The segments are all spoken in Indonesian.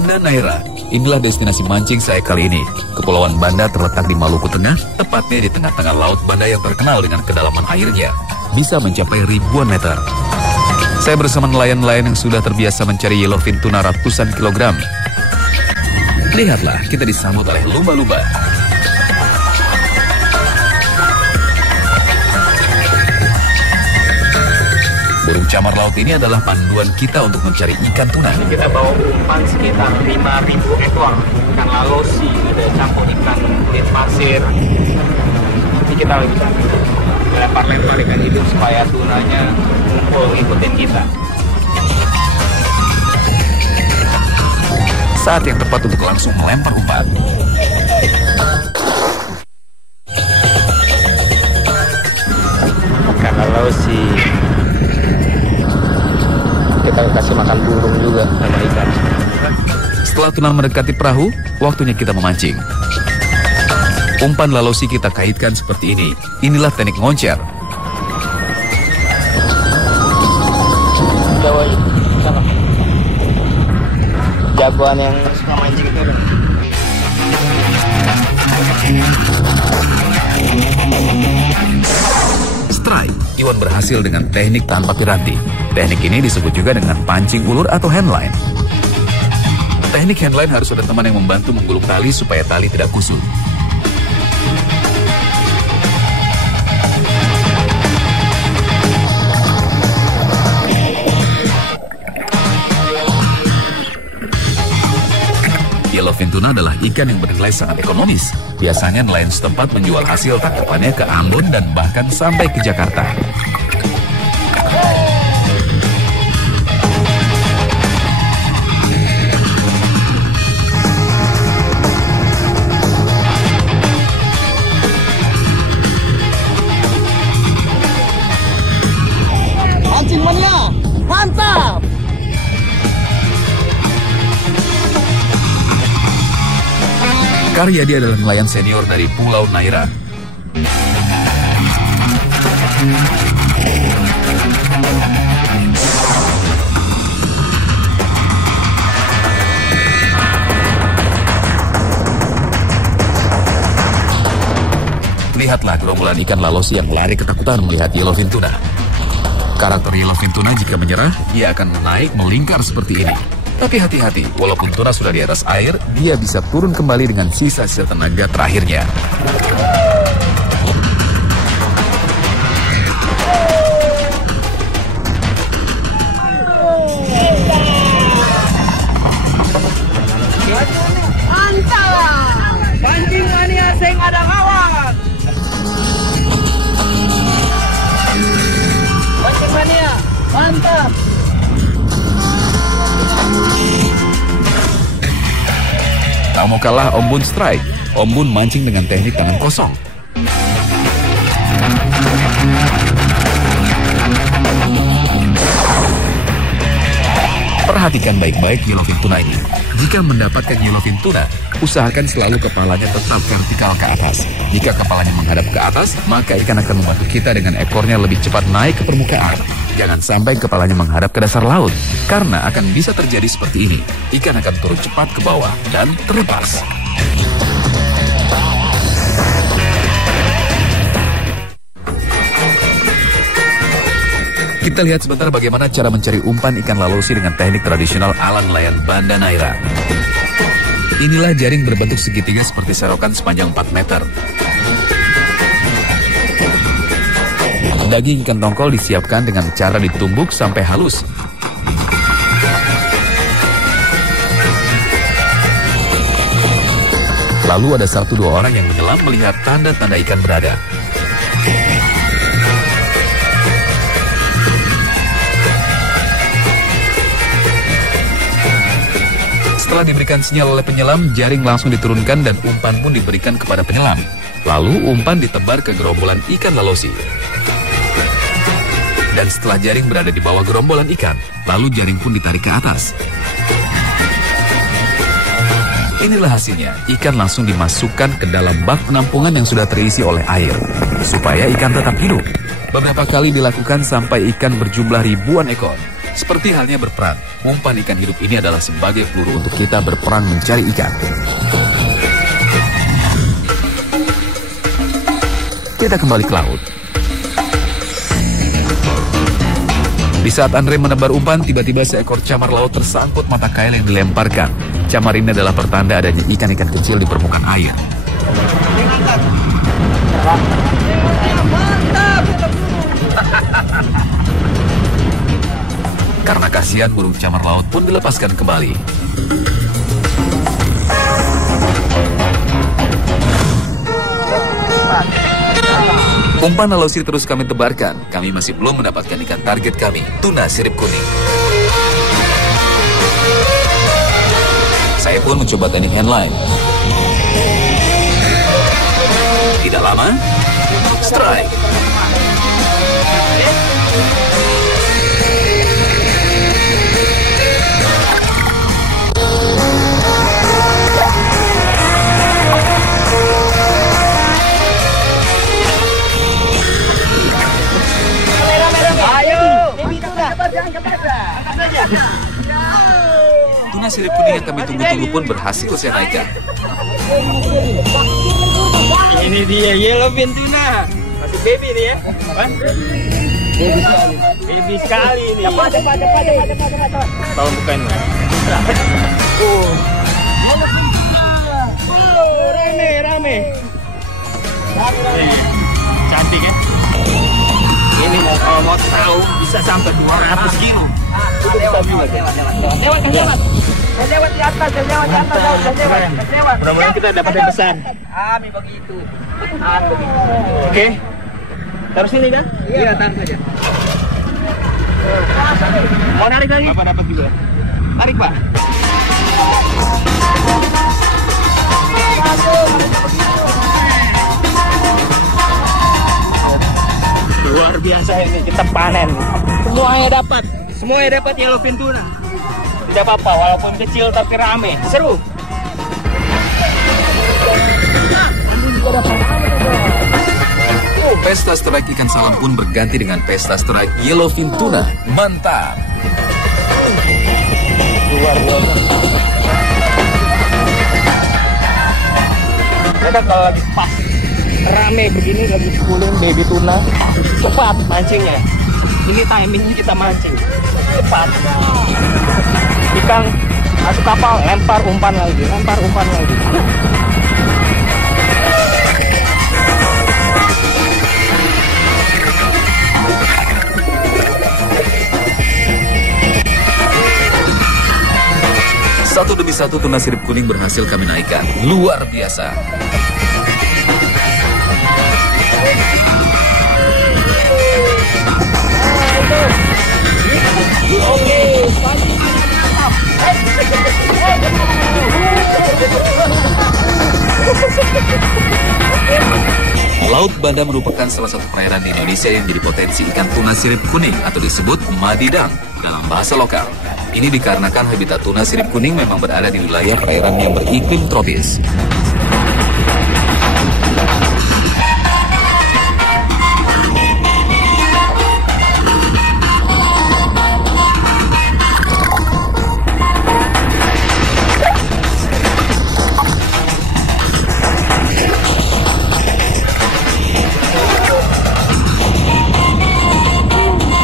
Banda Neira. Inilah destinasi mancing saya kali ini. Kepulauan Banda terletak di Maluku Tengah, tepatnya di tengah-tengah Laut Banda yang terkenal dengan kedalaman airnya. Bisa mencapai ribuan meter. Saya bersama nelayan-nelayan yang sudah terbiasa mencari yellowfin tuna ratusan kilogram. Lihatlah, kita disambut oleh lumba-lumba. Burung camar laut ini adalah panduan kita untuk mencari ikan tuna. Kita bawa umpan sekitar 5.000 ekor. Ikan lalosi, ada campur ikan kulit pasir. Ini kita bisa lempar-lempar ikan hidup supaya tunanya ngumpul ngikutin kita. Saat yang tepat untuk langsung melempar umpan. Ikan lalosi. Kita kasih makan burung juga sama ikan. Setelah tuna mendekati perahu, waktunya kita memancing. Umpan lalosi kita kaitkan seperti ini. Inilah teknik ngoncer. Jagoan yang suka mancing itu. Strike, Iwan berhasil dengan teknik tanpa piranti. Teknik ini disebut juga dengan pancing ulur atau handline. Teknik handline harus ada teman yang membantu menggulung tali supaya tali tidak kusut. Yellowfin tuna adalah ikan yang bernilai sangat ekonomis. Biasanya nelayan setempat menjual hasil tangkapannya ke Ambon dan bahkan sampai ke Jakarta. Mancing mania, mantap! Karyadi adalah nelayan senior dari Pulau Neira. Lihatlah gerombolan ikan lalosi yang lari ketakutan melihat yellowfin tuna. Karakter yellowfin tuna jika menyerah, ia akan menaik melingkar seperti ini. Tapi hati-hati, walaupun tuna sudah di atas air, dia bisa turun kembali dengan sisa-sisa tenaga terakhirnya. Mantap! Pancing mania sing ada kawan! Pancing mania, mantap! Tak mau kalah Om Bun strike. Om Bun mancing dengan teknik tangan kosong. Perhatikan baik-baik yellowfin tuna ini. Jika mendapatkan yellowfin tuna, usahakan selalu kepalanya tetap vertikal ke atas. Jika kepalanya menghadap ke atas, maka ikan akan membantu kita dengan ekornya lebih cepat naik ke permukaan. Jangan sampai kepalanya menghadap ke dasar laut, karena akan bisa terjadi seperti ini. Ikan akan turun cepat ke bawah dan terlepas. Kita lihat sebentar bagaimana cara mencari umpan ikan lalosi dengan teknik tradisional ala nelayan Banda Neira. Inilah jaring berbentuk segitiga seperti serokan sepanjang 4 meter. Daging ikan tongkol disiapkan dengan cara ditumbuk sampai halus. Lalu ada 1-2 orang yang menyelam melihat tanda-tanda ikan berada. Setelah diberikan sinyal oleh penyelam, jaring langsung diturunkan dan umpan pun diberikan kepada penyelam. Lalu umpan ditebar ke gerombolan ikan lalosi. Dan setelah jaring berada di bawah gerombolan ikan, lalu jaring pun ditarik ke atas. Inilah hasilnya, ikan langsung dimasukkan ke dalam bak penampungan yang sudah terisi oleh air, supaya ikan tetap hidup. Beberapa kali dilakukan sampai ikan berjumlah ribuan ekor. Seperti halnya berperang, umpan ikan hidup ini adalah sebagai peluru untuk kita berperang mencari ikan. Kita kembali ke laut. Di saat Andre menebar umpan, tiba-tiba seekor camar laut tersangkut mata kail yang dilemparkan. Camar ini adalah pertanda adanya ikan-ikan kecil di permukaan air. Karena kasihan, burung camar laut pun dilepaskan kembali. Umpan alosi terus kami tebarkan. Kami masih belum mendapatkan ikan target kami, tuna sirip kuning. Saya pun mencoba teknik handline. Tidak lama, strike. Tuna sirip kuning yang kami tunggu-tunggu pun berhasil saya naikkan. Ini dia yellowfin tuna. Masih baby nih ya, kan? Baby sekali ini. Cepat. Tolong bukain. Rame. Cantik ya. Ini mau tahu bisa sampai 200 kilo. Lewat di atas. Mudah-mudahan kita dapat pesan. Amin begitu. Oke. Taruh sini kan? Iya, taruh saja. Mau narik lagi? Bapak dapat juga. Tarik, Pak. Luar biasa ini, kita panen. Semuanya dapat yellowfin tuna. Tidak apa-apa, walaupun kecil tapi rame. Seru. Pesta strike ikan salam pun berganti dengan pesta strike yellowfin tuna. Mantap. Luar biasa. Kita kalau lagi pas rame begini lagi pulling baby tuna, cepat mancingnya. Ini timingnya kita mancing cepat. Ikan masuk kapal, lempar umpan lagi. Satu demi satu tuna sirip kuning berhasil kami naikkan. Luar biasa. Laut Banda merupakan salah satu perairan di Indonesia yang jadi potensi ikan tuna sirip kuning atau disebut madidang dalam bahasa lokal. Ini dikarenakan habitat tuna sirip kuning memang berada di wilayah perairan yang beriklim tropis.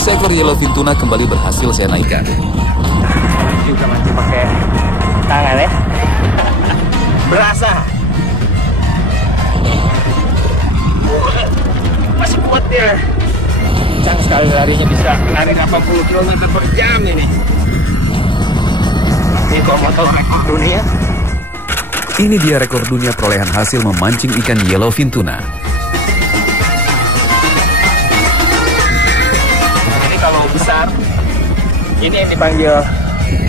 Seekor yellowfin tuna kembali berhasil saya naikkan. Juga masih pakai tangan ya. Berasa. Masih kuat dia. Kencang sekali larinya, bisa lari 80 km per jam ini. Ini kok motor rekor dunia. Ini dia rekor dunia perolehan hasil memancing ikan yellowfin tuna. Kalau besar, ini yang dipanggil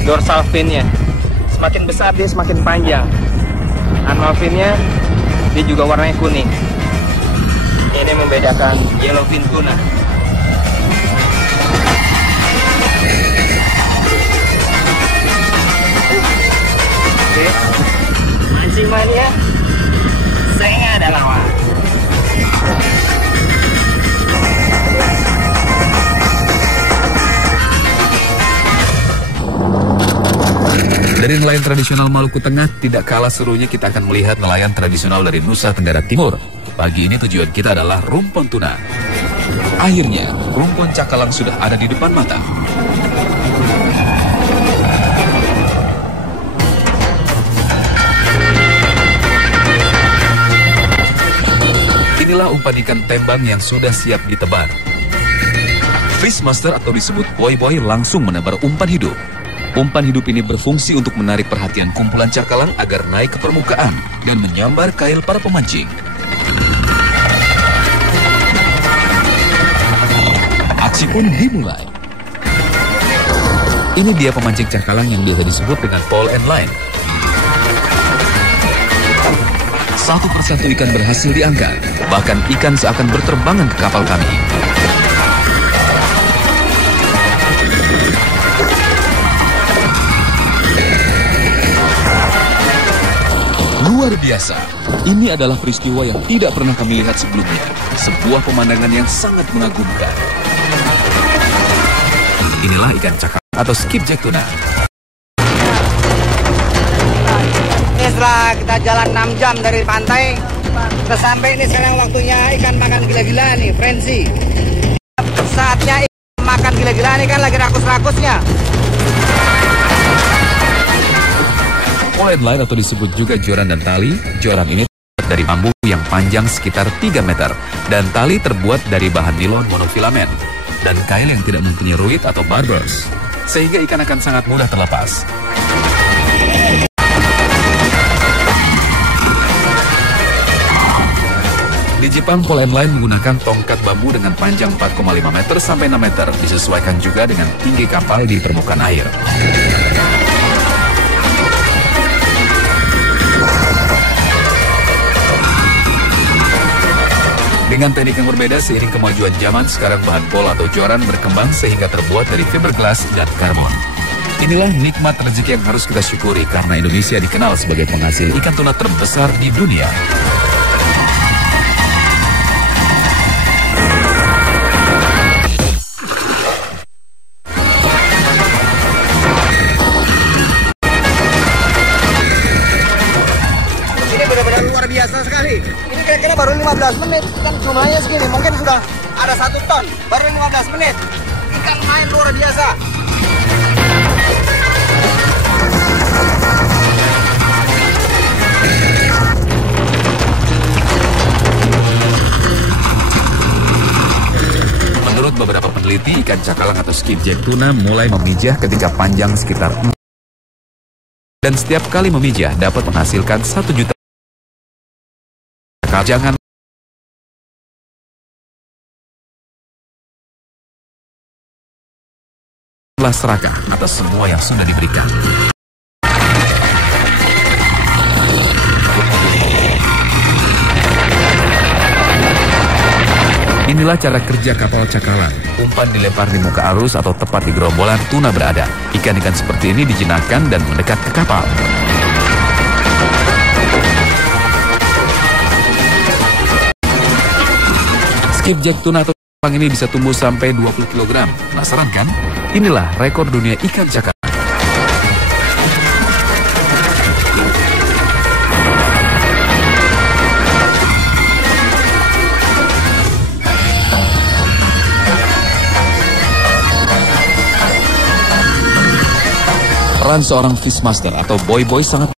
dorsal finnya. Semakin besar dia semakin panjang. Anal finnya dia juga warnanya kuning. Ini membedakan yellowfin tuna. Oke, mancing mania, saya ada lawan. Dari nelayan tradisional Maluku Tengah, tidak kalah serunya kita akan melihat nelayan tradisional dari Nusa Tenggara Timur. Pagi ini tujuan kita adalah Rumpon Tuna. Akhirnya, rumpon cakalang sudah ada di depan mata. Inilah umpan ikan tembang yang sudah siap ditebar. Fishmaster atau disebut boy-boy langsung menebar umpan hidup. Umpan hidup ini berfungsi untuk menarik perhatian kumpulan cakalang agar naik ke permukaan dan menyambar kail para pemancing. Aksi pun dimulai. Ini dia pemancing cakalang yang biasa disebut dengan pole and line. Satu persatu ikan berhasil diangkat, bahkan ikan seakan berterbangan ke kapal kami. Luar biasa. Ini adalah peristiwa yang tidak pernah kami lihat sebelumnya. Sebuah pemandangan yang sangat mengagumkan. Inilah ikan cakalang atau skipjack tuna. Ini setelah kita jalan 6 jam dari pantai, kita sampai ini sekarang waktunya ikan makan gila-gila nih, Frenzy. Saatnya ikan makan gila-gila nih kan lagi rakus-rakusnya. Pole and line atau disebut juga joran dan tali. Joran ini terbuat dari bambu yang panjang sekitar 3 meter dan tali terbuat dari bahan nilon monofilamen dan kail yang tidak mempunyai ruit atau barbers, sehingga ikan akan sangat mudah terlepas. Di Jepang, pole and line menggunakan tongkat bambu dengan panjang 4,5 meter sampai 6 meter, disesuaikan juga dengan tinggi kapal di permukaan air. Dengan teknik yang berbeda, seiring kemajuan zaman, sekarang bahan pole atau joran berkembang sehingga terbuat dari fiberglass dan karbon. Inilah nikmat rezeki yang harus kita syukuri karena Indonesia dikenal sebagai penghasil ikan tuna terbesar di dunia. Ini benar-benar luar biasa sekali. Ini kira-kira baru 15 menit, kan jumlahnya segini, mungkin sudah ada 1 ton, baru 15 menit. Ikan main luar biasa. Menurut beberapa peneliti, ikan cakalang atau skipjack tuna mulai memijah ketika panjang sekitar 4. Dan setiap kali memijah dapat menghasilkan 1 juta. Jangan serakah atas semua yang sudah diberikan. Inilah cara kerja kapal cakalang. Umpan dilempar di muka arus atau tepat di gerombolan tuna berada. Ikan-ikan seperti ini dijinakkan dan mendekat ke kapal. Skipjack tuna atau cakalang ini bisa tumbuh sampai 20 kg. Penasaran kan? Inilah rekor dunia ikan cakalang. Peran seorang fishmaster atau boy-boy sangat.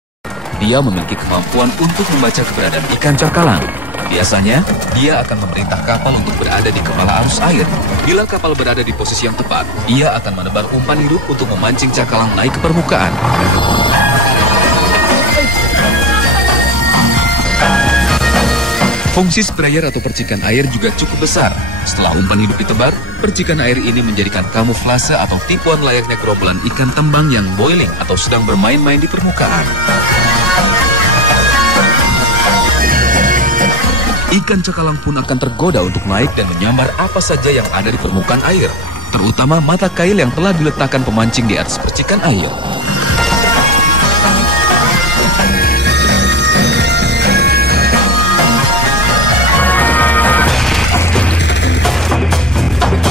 Dia memiliki kemampuan untuk membaca keberadaan ikan cakalang. Biasanya, dia akan memerintah kapal untuk berada di kepala arus air. Bila kapal berada di posisi yang tepat, ia akan menebar umpan hidup untuk memancing cakalang naik ke permukaan. Fungsi sprayer atau percikan air juga cukup besar. Setelah umpan hidup ditebar, percikan air ini menjadikan kamuflase atau tipuan layaknya gerombolan ikan tembang yang boiling atau sedang bermain-main di permukaan. Ikan cakalang pun akan tergoda untuk naik dan menyambar apa saja yang ada di permukaan air, terutama mata kail yang telah diletakkan pemancing di atas percikan air.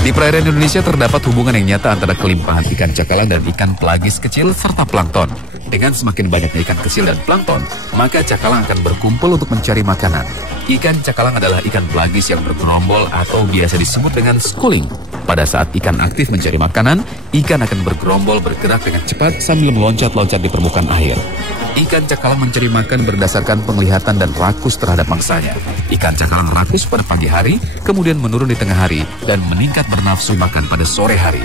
Di Di perairan Indonesia terdapat hubungan yang nyata antara kelimpahan ikan cakalang dan ikan pelagis kecil serta plankton. Dengan semakin banyaknya ikan kecil dan plankton, maka cakalang akan berkumpul untuk mencari makanan. Ikan cakalang adalah ikan pelagis yang bergerombol atau biasa disebut dengan schooling. Pada saat ikan aktif mencari makanan, ikan akan bergerombol bergerak dengan cepat sambil meloncat-loncat di permukaan air. Ikan cakalang mencari makan berdasarkan penglihatan dan rakus terhadap mangsanya. Ikan cakalang rakus pada pagi hari, kemudian menurun di tengah hari, dan meningkat bernafsu makan pada sore hari.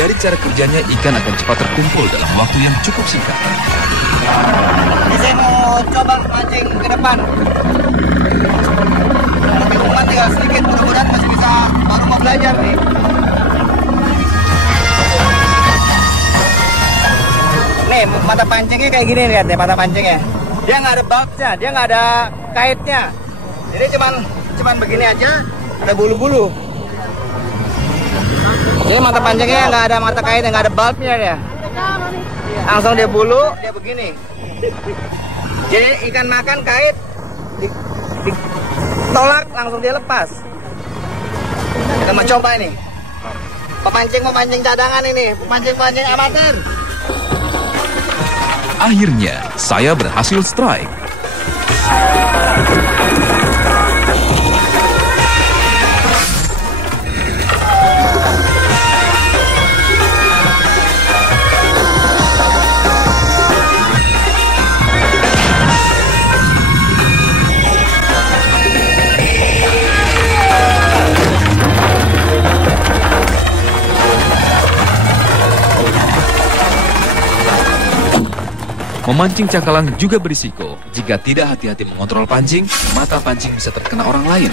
Dari cara kerjanya, ikan akan cepat terkumpul dalam waktu yang cukup singkat. Ini saya mau coba mancing ke depan. Tapi umat tinggal sedikit, mudah-mudahan masih bisa, baru mau belajar nih. Nih, mata pancingnya kayak gini, lihat nih mata pancingnya. Dia nggak ada bulbnya, dia nggak ada kaitnya. Jadi cuman begini aja, ada bulu-bulu. Jadi mata pancingnya nggak ada mata kaitnya, nggak ada bulbnya ya. Langsung dia bulu, dia begini. Jadi ikan makan kait, ditolak langsung dia lepas. Kita mau coba ini. Pemancing cadangan ini, pemancing amatir. Akhirnya, saya berhasil strike. Memancing cakalang juga berisiko. Jika tidak hati-hati mengontrol pancing, mata pancing bisa terkena orang lain.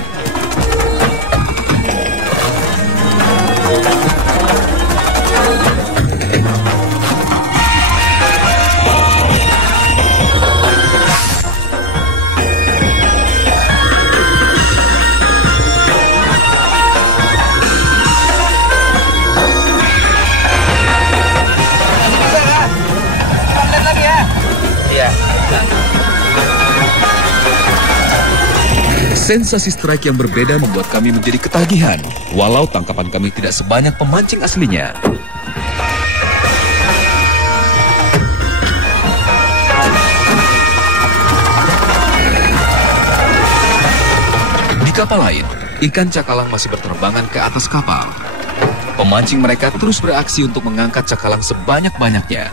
Sensasi strike yang berbeda membuat kami menjadi ketagihan, walau tangkapan kami tidak sebanyak pemancing aslinya. Di kapal lain, ikan cakalang masih berterbangan ke atas kapal. Pemancing mereka terus beraksi untuk mengangkat cakalang sebanyak-banyaknya.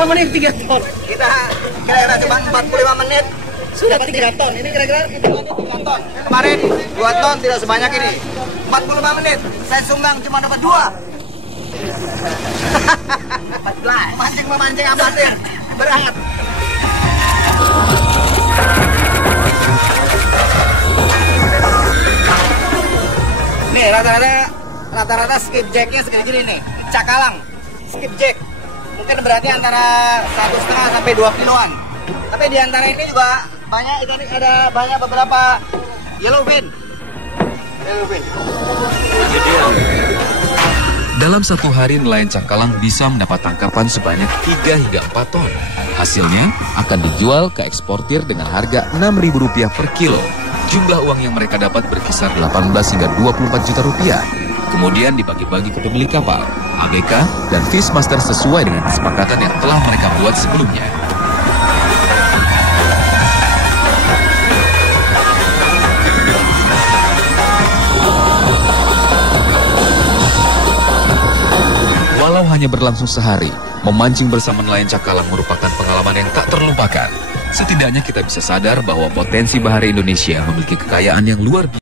Menit 3 ton. Kita kira-kira cuma 45 menit sudah 3 ton. Ini kira-kira 3 ton. Kemarin 2 ton tidak sebanyak ini. 45 menit saya sumbang cuma dapat 2. Memancing amatir berat. Nih rata-rata skip jacknya segini-gini nih. Cakalang skip jack. Mungkin berarti antara 1,5 sampai 2 kiloan. Tapi di antara ini juga banyak ikan, ada banyak beberapa yellowfin. Dalam satu hari nelayan cakalang bisa mendapat tangkapan sebanyak 3 hingga 4 ton. Hasilnya akan dijual ke eksportir dengan harga Rp6.000 per kilo. Jumlah uang yang mereka dapat berkisar 18 hingga 24 juta rupiah. Kemudian dibagi-bagi ke pemilik kapal, ABK, dan Fishmaster sesuai dengan kesepakatan yang telah mereka buat sebelumnya. Walau hanya berlangsung sehari, memancing bersama nelayan cakalang merupakan pengalaman yang tak terlupakan. Setidaknya kita bisa sadar bahwa potensi bahari Indonesia memiliki kekayaan yang luar biasa.